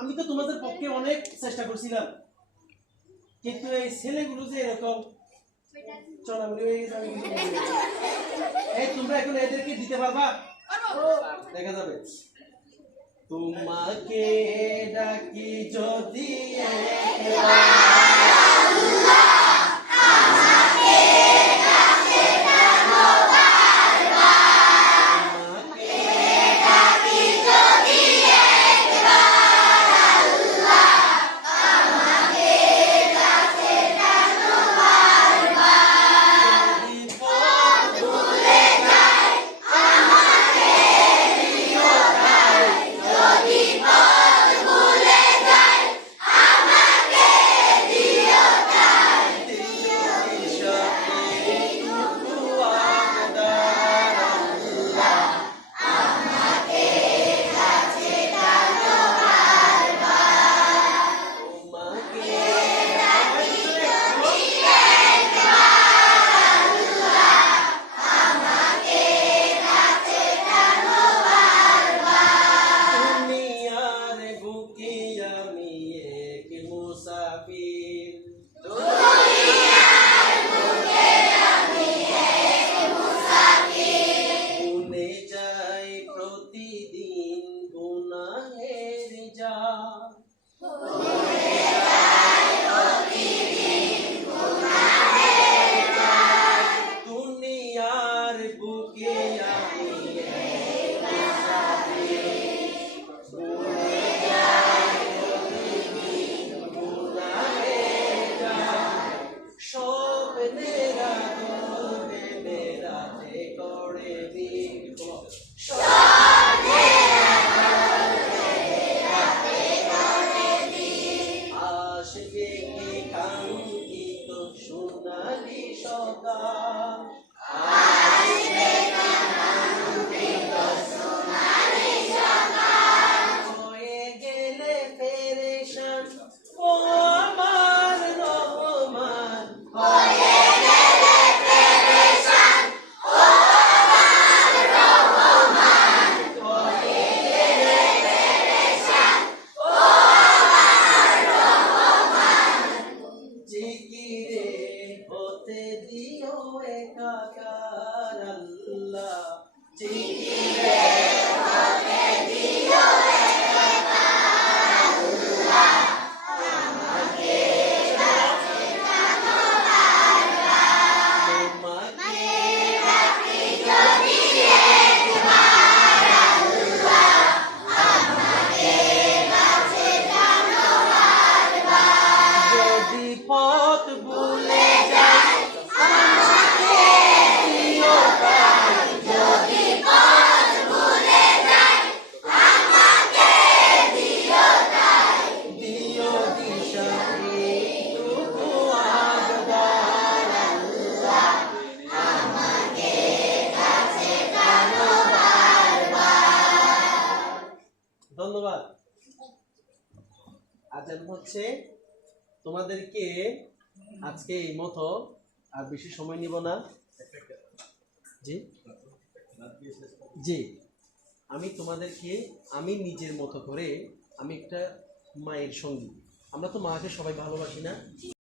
আমি তো তোমাদের পক্ষে অনেক চেষ্টা করছিলাম। কিন্তু এই ছেলেগুলো যে এরকম। এই, তোমরা এখন এদেরকে দিতে পারবা? দেখা যাবে। তোমাকে ডাকি যদি tapi Jesus. ধন্যবাদ। আজান হচ্ছে তোমাদেরকে আজকে এই মতো আর বেশি সময় নিব না। জি? জি। আমি তোমাদেরকে, আমি নিজের মতো করে আমি একটা মায়ের সঙ্গী। আমরা তো মাকে সবাই ভালোবাসি না।